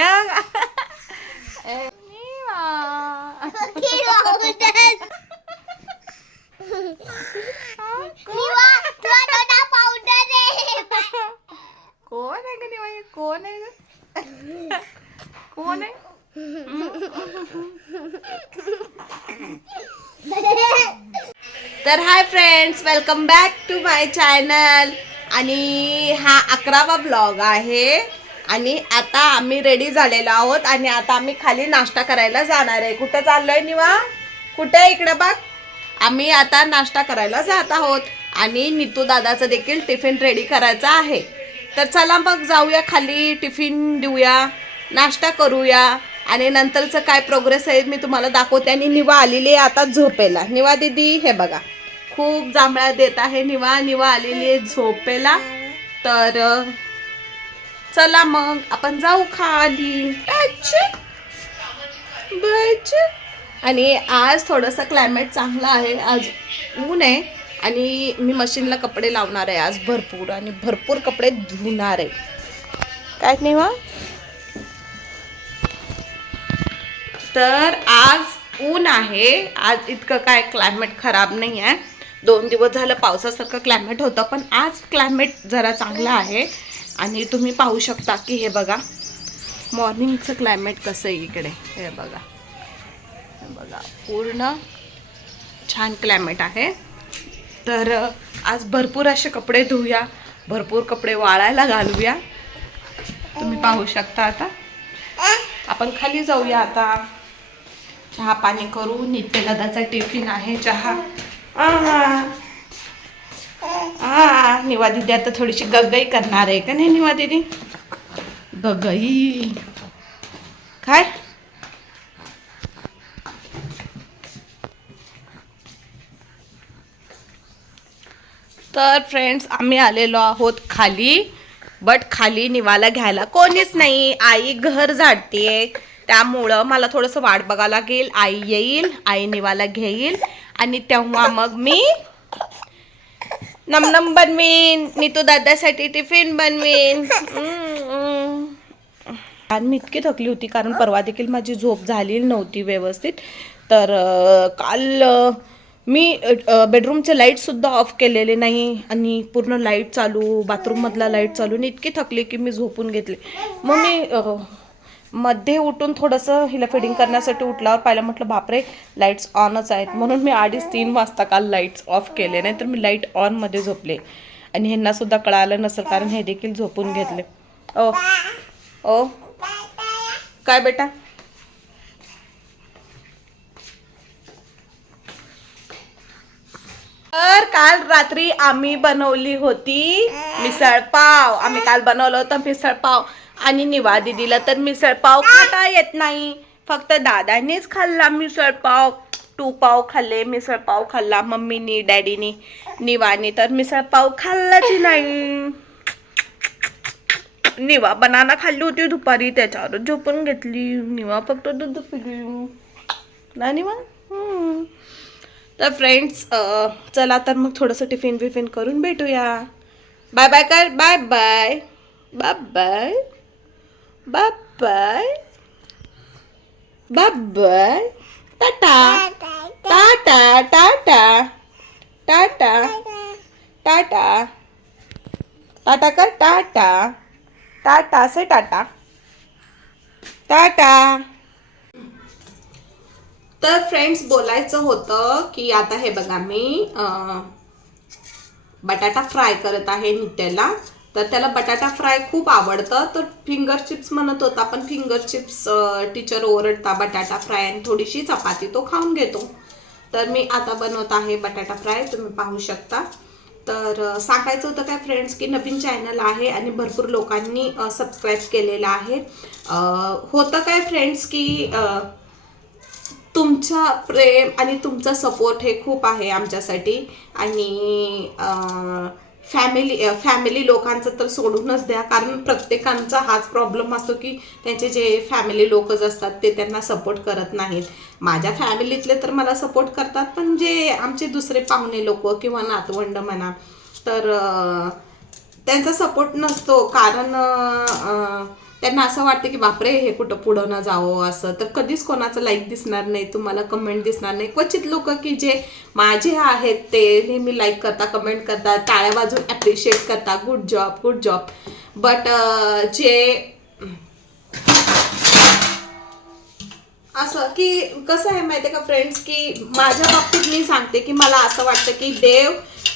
कोण आहे का निवा? कोण आहे? कोण आहे? तर hi friends, welcome back to my channel. आणि हा 11वा ब्लॉग आहे. आणि आता आम्ही रेडी झालेलो आहोत आणि आता आम्ही खाली नाश्ता करायला जाणार आहे. कुठं चाललोय निवा? कुठे? इकडे बघ. आम्ही आता नाश्ता करायला जात आहोत आणि नीतू दादाचं देखील टिफिन रेडी करायचा आहे. तर चला मग जाऊया खाली, टिफिन देऊया, नाश्ता करूया आणि नंतरचं काय प्रोग्रेस आहे मी तुम्हाला दाखवते. आणि निवा आलेली आहे आता झोपेला. निवा दीदी हे बघा, खूप जांभळ्या देत आहे निवा. निवा आलेली आहे झोपेला. तर चला मग आपण जाऊ खाली. आणि आज थोडंसं क्लायमेट चांगलं आहे. आज ऊन आहे आणि मी मशीनला कपडे लावणार आहे आज भरपूर, आणि भरपूर कपडे धुणार आहे. काय निवा? तर आज ऊन आहे. आज इतकं काय क्लायमेट खराब नाही आहे. 2 दिवस झालं पावसासारखं क्लायमेट होतं, पण आज क्लायमेट जरा चांगलं आहे. आणि तुम्ही पाहू शकता की हे बघा मॉर्निंगचं क्लायमेट कसं आहे इकडे. हे बघा, हे बघा, पूर्ण छान क्लायमेट आहे. तर आज भरपूर असे कपडे धुऊया, भरपूर कपडे वाळायला घालूया. तुम्ही पाहू शकता. आता आपण खाली जाऊया. आता चहा पाणी करू. नित्य दादाचा टिफिन आहे चहा. निवा दीदी आता थोडीशी गगई करणार आहे का नाही निवा दीदी? गगई काय? तर फ्रेंड्स, आम्ही आलेलो आहोत खाली. बट खाली निवाला घ्यायला कोणीच नाही. आई घर झाडतीये, त्यामुळं मला थोडंसं वाट बघावं लागेल. आई येईल, आई निवाला घेईल आणि तेव्हा मग मी नमनम बनवीन, नीतू दादासाठी टिफिन बनवीन. आणि मी इतकी थकली होती कारण परवा देखील माझी झोप झालेली नव्हती व्यवस्थित. तर काल मी बेडरूमचे लाईटसुद्धा ऑफ केलेले नाही आणि पूर्ण लाईट चालू, बाथरूममधला लाईट चालू. आणि इतकी थकली की मी झोपून घेतले. मग मी मध्ये उठून थोडंसं हिला फिडिंग करण्यासाठी उठल्यावर पाहिलं, म्हटलं बापरे लाईट्स ऑनच आहेत. म्हणून मी 2:30-3 वाजता काल लाईट्स ऑफ केले, नाही तर मी लाईट ऑनमध्ये झोपले. आणि ह्यांनासुद्धा कळालं नसेल कारण हे देखील झोपून घेतले. ओ ओ काय बेटा? तर काल रात्री आम्ही बनवली होती मिसळ पाव. आम्ही काल बनवलं होतं मिसळ पाव. आणि निवा दीदीला तर मिसळ पाव खाता येत नाही, फक्त दादानीच खाल्ला मिसळ पाव. 2 पाव खाल्ले, मिसळ पाव खाल्ला मम्मीनी, डॅडीनी. निवानी तर मिसळ पाव खाल्लाच नाही. निवा बनाना खाल्ली होती दुपारी, त्याच्यावर झोपून घेतली. निवा फक्त दूध पिली ना निवा. तर फ्रेंड्स, चला तर मग थोडंसं टिफिन बिफिन करून भेटूया. बाय बाय कर. Bye bye. Bye bye. Bye bye. Bye bye. Tata tata tata tata tata tata कर. टाटा टाटा से टाटा टाटा. तर फ्रेंड्स, बोलायचं होतं की आता हे बघा मी बटाटा फ्राय करत आहे नित्याला. तर त्याला बटाटा फ्राय खूप आवडतं. तर फिंगर चिप्स म्हणत होता, पण फिंगर चिप्स टीचर ओरडता. बटाटा फ्राय आणि थोडीशी चपाती तो खाऊन घेतो. तर मी आता बनवत आहे बटाटा फ्राय, तुम्ही पाहू शकता. तर सांगायचं होतं काय फ्रेंड्स की नवीन चॅनल आहे आणि भरपूर लोकांनी सबस्क्राईब केलेलं आहे. होतं काय फ्रेंड्स की तुमचा प्रेम आणि तुमचा सपोर्ट हे खूप आहे आमच्यासाठी. आणि फॅमिली लोकांचं तर सोडूनच द्या, कारण प्रत्येकांचा हाच प्रॉब्लेम असतो की त्यांचे जे फॅमिली लोकच असतात ते त्यांना सपोर्ट करत नाहीत. माझ्या फॅमिलीतले तर मला सपोर्ट करतात, पण जे आमचे दुसरे पाहुणे लोक किंवा नातवंड म्हणा, तर त्यांचा सपोर्ट नसतो. कारण त्यांना असं वाटतं की बापरे हे कुठं पुढं न जावं असं, तर कधीच कोणाचं लाईक दिसणार नाही, तुम्हाला कमेंट दिसणार नाही. क्वचित लोक की जे माझे आहेत ते नेहमी लाईक करता, कमेंट करतात, टाळ्या वाजून ॲप्रिशिएट करता, good job good job. But जे असं की कसं आहे माहिती आहे का फ्रेंड्स, की माझ्या बाबतीत मी सांगते की मला असं वाटतं की देव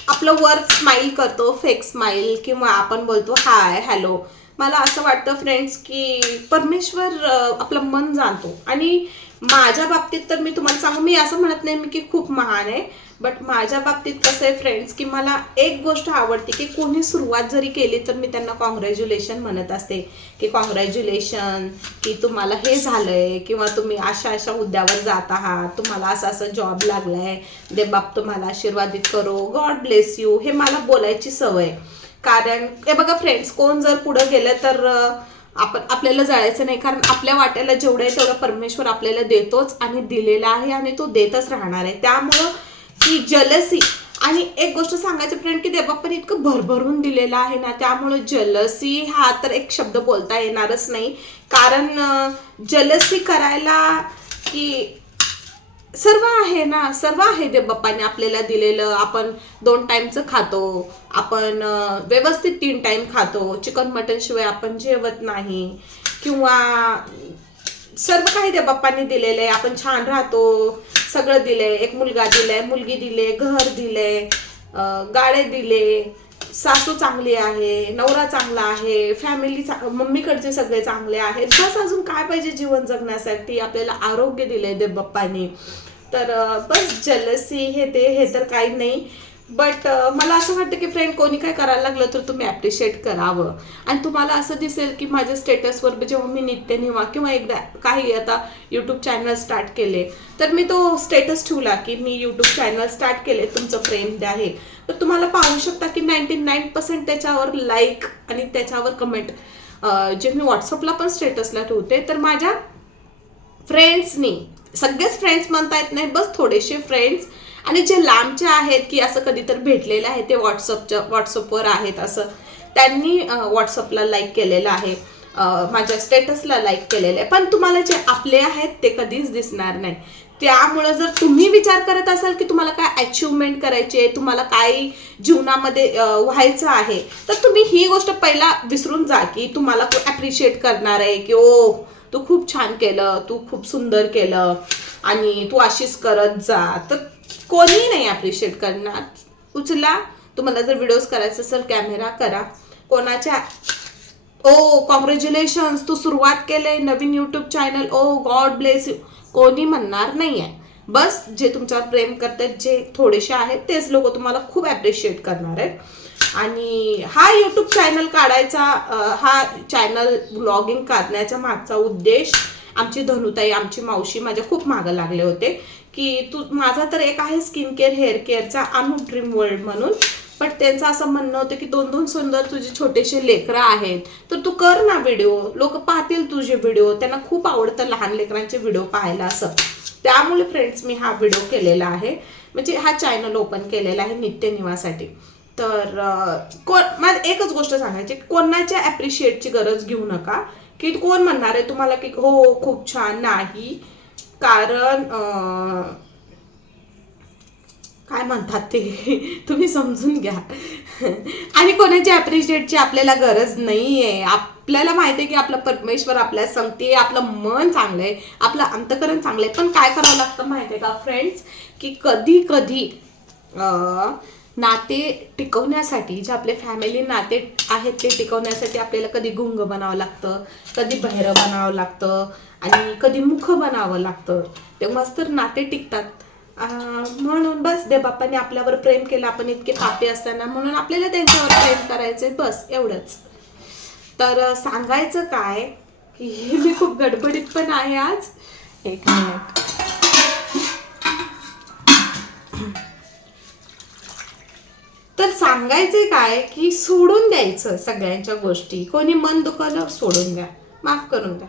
आपलं वर स्माईल करतो, फेक स्माईल, किंवा आपण बोलतो हाय हॅलो. मला असं वाटतं फ्रेंड्स की परमेश्वर आपलं मन जाणतो. आणि माझ्या बाबतीत तर मी तुम्हाला सांगू, मी असं म्हणत नाही मी की खूप महान आहे, बट माझ्या बाबतीत कसं आहे फ्रेंड्स की मला एक गोष्ट आवडते की कोणी सुरुवात जरी केली तर मी त्यांना कॉंग्रॅच्युलेशन म्हणत असते, की कॉंग्रॅच्युलेशन की तुम्हाला हे झालंय, किंवा तुम्ही अशा अशा हुद्द्यावर जात आहात, तुम्हाला असं असं जॉब लागलाय, देवबाप तुम्हाला आशीर्वादित करो, गॉड ब्लेस यू, हे मला बोलायची सवय. कारण हे बघा फ्रेंड्स, कोण जर पुढे गेलं तर आपल्याला जायचं नाही, कारण आपल्या वाट्याला जेवढं आहे तेवढं परमेश्वर आपल्याला देतोच आणि दिलेला आहे आणि तो देतच राहणार आहे. त्यामुळं की जलसी, आणि एक गोष्ट सांगायचं फ्रेंड की देवबाप्पाने इतकं भरभरून दिलेलं आहे ना, त्यामुळे जलसी हा तर एक शब्द बोलता येणारच नाही. कारण जलसी करायला की सर्व आहे ना, सर्व आहे देवबाप्पाने आपल्याला दिलेलं. आपण 2 टाईमचं खातो, आपण व्यवस्थित 3 टाईम खातो, चिकन मटन शिवाय आपण जेवत नाही, किंवा सर्व काही देवबाप्पाने दिलेलं आहे. आपण छान राहतो, सगळं दिलंय, एक मुलगा दिलाय, मुलगी दिले, घर दिले, गाडे दिले, सासू चांगली आहे, नवरा चांगला आहे, फॅमिली मम्मीकडचे सगळे चांगले आहेत. बस अजून काय पाहिजे जीवन जगण्यासाठी? आपल्याला आरोग्य दिले देवबाप्पानी. तर बस जलसी हे तर काही नाही. बट मला असं वाटतं की फ्रेंड, कोणी काय करायला लागलं तर तुम्ही ॲप्रिशिएट करावं. आणि तुम्हाला असं दिसेल की माझ्या स्टेटसवर जेव्हा मी नित्यनिवा किंवा एकदा काही आता यूट्यूब चॅनल स्टार्ट केले, तर मी तो स्टेटस ठेवला की मी यूट्यूब चॅनल स्टार्ट केले, तुमचं प्रेम द्या आहे. तर तुम्हाला पाहू शकता की 99% त्याच्यावर लाईक आणि त्याच्यावर कमेंट, जे मी व्हॉट्सअपला पण स्टेटसला ठेवते, तर माझ्या फ्रेंड्सनी, सगळेच फ्रेंड्स म्हणता येत नाही, बस थोडेसे फ्रेंड्स आणि जे लांबचे आहेत की असं कधीतरी भेटलेले आहे ते व्हॉट्सअपवर आहेत, असं त्यांनी व्हॉट्सअपला लाईक केलेलं आहे, माझ्या स्टेटसला लाईक केलेलं आहे. पण तुम्हाला जे आपले आहेत ते कधीच दिसणार नाही. त्यामुळं जर तुम्ही विचार करत असाल की तुम्हाला काय अचिव्हमेंट करायची आहे, तुम्हाला काय जीवनामध्ये व्हायचं आहे, तर तुम्ही ही गोष्ट पहिला विसरून जा की तुम्हाला कोण ॲप्रिशिएट करणार आहे की ओ तू खूप छान केलं, तू खूप सुंदर केलं आणि तू अशीच करत जा. तर कोणी नाही ॲप्रिशिएट करणार. उचला, तुम्हाला जर व्हिडिओज करायचं असेल कॅमेरा करा. कोणाच्या ओ कॉंग्रॅच्युलेशन्स, तू सुरुवात केले नवीन YouTube channel, oh God bless you, कोणी म्हणणार नाही आहे. बस जे तुमच्यावर प्रेम करतात, जे थोडेसे आहेत, तेच लोक तुम्हाला खूप ॲप्रिशिएट करणार आहेत. आणि हा यूट्यूब चॅनल काढायचा, हा चॅनल ब्लॉगिंग करण्याचा मागचा उद्देश, आमची धनुताई, आमची मावशी माझ्या खूप मागं लागले होते की तू, माझा तर एक आहे स्किन केअर हेअर केअरचा अनु ड्रीम वर्ल्ड म्हणून, पण त्यांचं असं म्हणणं होतं की 2-2 सुंदर तुझे छोटेसे लेकरं आहेत, तर तू कर ना व्हिडिओ, लोक पाहतील तुझे व्हिडिओ, त्यांना खूप आवडतं लहान लेकरांचे व्हिडिओ पाहायला असं. त्यामुळे फ्रेंड्स मी हा व्हिडिओ केलेला आहे, म्हणजे हा चॅनल ओपन केलेला आहे नित्यनिवासाठी. तर मला एकच गोष्ट सांगायची, कोणाच्या ॲप्रिशिएटची गरज घेऊ नका की कोण म्हणणार आहे तुम्हाला की हो खूप छान, नाही. कारण काय म्हणतात ते तुम्ही समजून घ्या. आणि कोणाची ॲप्रिशिएटची आपल्याला गरज नाही आहे. आपल्याला माहिती आहे की आपला परमेश्वर आपल्या सांगते, आपलं मन चांगलं आहे, आपलं अंतकरण चांगलं आहे. पण काय करावं लागतं माहिती आहे का फ्रेंड्स, की कधी कधी नाते टिकवण्यासाठी, जे आपले फॅमिली नाते आहेत ते टिकवण्यासाठी आपल्याला कधी गुंग बनावं लागतं, कधी बहिरं बनावं लागतं आणि कधी मुख बनावं लागतं, तेव्हाच तर नाते टिकतात. म्हणून बस देवबाप्पाने आपल्यावर प्रेम केलं, आपण इतके पापी असताना, म्हणून आपल्याला त्यांच्यावर प्रेम करायचंय, बस एवढंच. तर सांगायचं काय की मी खूप गडबडीत पण आहे आज. एक मिनिट. तर सांगायचंय काय की सोडून द्यायचं सगळ्यांच्या गोष्टी. कोणी मन दुखवलं सोडून द्या, माफ करून द्या.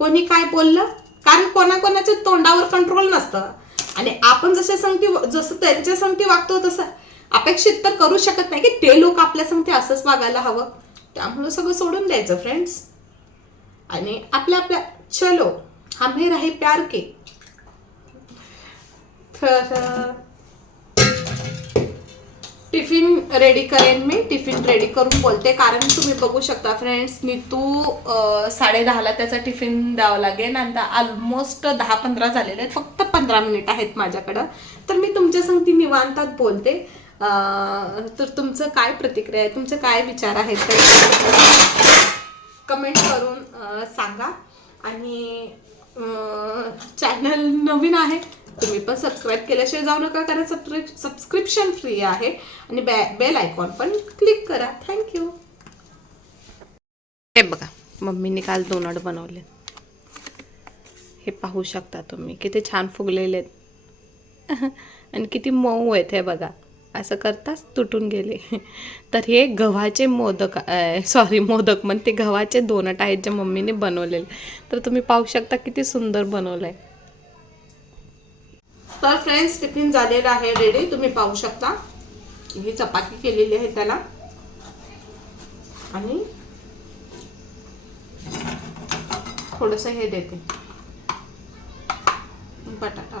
कोणी काय बोललं, कारण कोणाकोणाच्या तोंडावर कंट्रोल नसतं आणि आपण जसं त्यांच्या संगती वागतो तसं अपेक्षित तर करू शकत नाही की ते लोक आपल्या संगती असंच वागायला हवं. त्यामुळे सगळं सोडून द्यायचं फ्रेंड्स. आणि आपल्या चलो हमें रहे प्यार के. तर टिफिन रेडी करेन मी. टिफिन रेडी करून बोलते, कारण तुम्ही बघू शकता फ्रेंड्स, नीतू 10:30ला त्याचा टिफिन द्यावं लागेल आणि ऑलमोस्ट 10-15 झालेले आहेत. फक्त 15 मिनिट आहेत माझ्याकडं. तर मी तुमच्या संगती निवांतात बोलते. तर तुमचं काय प्रतिक्रिया आहे, तुमचे काय विचार आहेत ते कमेंट करून सांगा. आणि चॅनल नवीन आहे, तुम्ही पण सबस्क्राईब केल्याशिवाय जाऊ नका, कारण सबस्क्रिप्शन फ्री आहे. आणि बेल आयकॉन पण क्लिक करा. थँक्यू. हे बघा, मम्मीने काल डोनट बनवले. हे पाहू शकता तुम्ही, किती छान फुगलेले आहेत आणि किती मऊ आहेत. हे बघा, असं करताच तुटून गेले. तर हे गव्हाचे मोदक, मोदक म्हणते, गव्हाचे डोनट आहेत जे मम्मीने बनवलेले. तर तुम्ही पाहू शकता किती सुंदर बनवलं आहे. तर फ्रेंड्स, टिफिन झालेला आहे रेडी. तुम्ही पाहू शकता ही चपाती केलेली आहे त्याला, आणि थोडस हे देते बटाटा.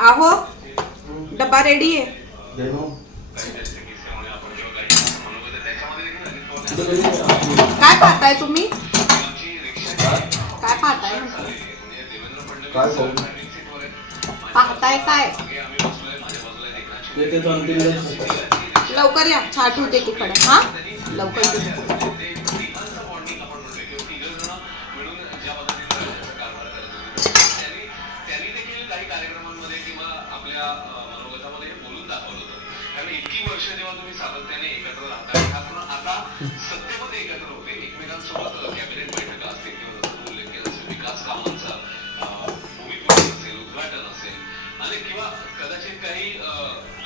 आहो, डब्बा रेडी आहे. काय पाहताय तुम्ही? काय पाहताय? पाहताय काय? लवकर या, छाट होते तिकडे. हा, लवकर.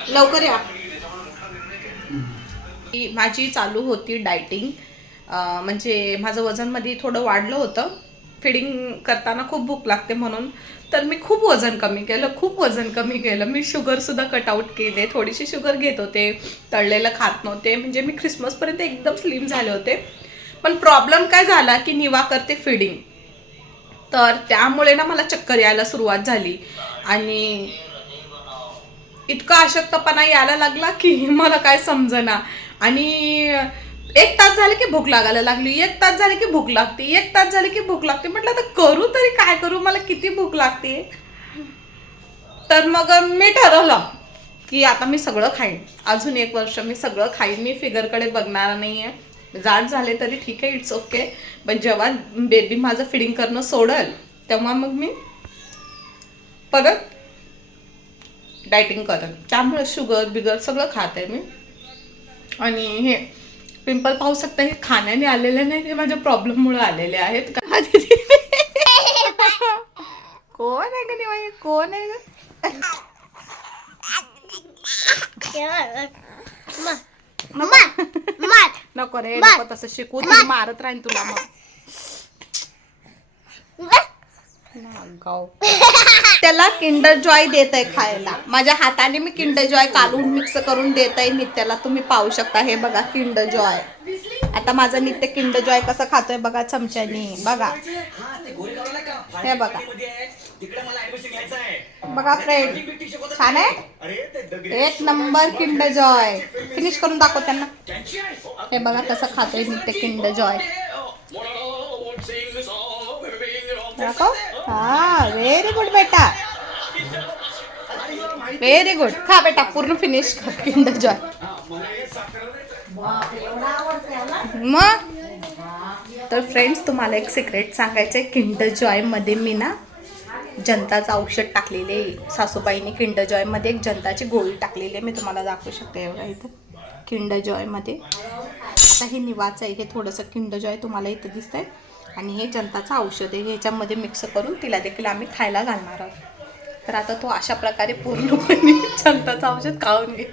लवकर या. माझी चालू होती डायटिंग. म्हणजे माझं वजन मध्ये थोडं वाढलं होतं. फिडिंग करताना खूप भूक लागते म्हणून. तर मी खूप वजन कमी केलं. मी शुगरसुद्धा कटआउट केले. थोडीशी शुगर घेत होते, तळलेलं खात नव्हते. म्हणजे मी ख्रिसमसपर्यंत एकदम स्लिम झाले होते. पण प्रॉब्लेम काय झाला की निवा करते फिडिंग, तर त्यामुळे ना मला चक्कर यायला सुरुवात झाली. आणि इतका अशक्तपणा यायला लागला की मला काय समजेना. आणि 1 तास झाले की भूक लागायला लागली, 1 तास झाले की भूक लागते, 1 तास झाले की भूक लागते. म्हटलं आता करू तरी काय करू, मला किती भूक लागते. तर मग मी ठरवलं की आता मी सगळं खाईन. अजून 1 वर्ष मी सगळं खाईन. मी फिगरकडे बघणार नाहीये. जाड झाले तरी ठीक आहे, इट्स ओके. पण जेव्हा बेबी माझं फिडिंग करणं सोडेल तेव्हा मग मी परत डायटिंग करेन. त्यामुळे शुगर बिगर सगळं खाते मी. आणि हे पिंपल पाहू शकता, हे खाण्याने आलेले नाही, हे माझ्या प्रॉब्लेममुळे आलेले आहेत. कोण आहे का नाही, कोण आहे? नको रे, नको तसं शिकू, मारत राहीन तुला मग. त्याला किंडर जॉय देत आहे खायला. माझ्या हाताने मी किंडर जॉय काढून मिक्स करून देत आहे नित्याला. तुम्ही पाहू शकता, हे बघा किंडर जॉय. आता माझा नित्य किंडर जॉय कसं खातोय बघा, चमच्यानी. बघा, हे बघा, बघा फ्रेंड, छान आहे, 1 नंबर किंडर जॉय. फिनिश करून दाखव त्यांना. हे बघा कसं खातोय नित्य किंडर जॉय. हा, व्हेरी गुड बेटा, व्हेरी गुड. खा बेटा, पूर्ण फिनिश कर किंडर जॉय. मग तर फ्रेंड्स, तुम्हाला एक सिक्रेट सांगायचं आहे. किंडर जॉयमध्ये मी ना जंताचं औषध टाकलेले आहे. सासूबाईने किंडर जॉयमध्ये एक जंताची गोळी टाकलेली आहे. मी तुम्हाला दाखवू शकते एवढा इथं किंडर जॉयमध्ये. आता हे निवाचं आहे, हे थोडंसं किंडर जॉय तुम्हाला इथं दिसतंय. आणि हे जंताचं औषध आहे, ह्याच्यामध्ये मिक्स करून तिला देखील आम्ही खायला घालणार आहोत. तर आता तो अशा प्रकारे पूर्णपणे जंताचं औषध खाऊन घे.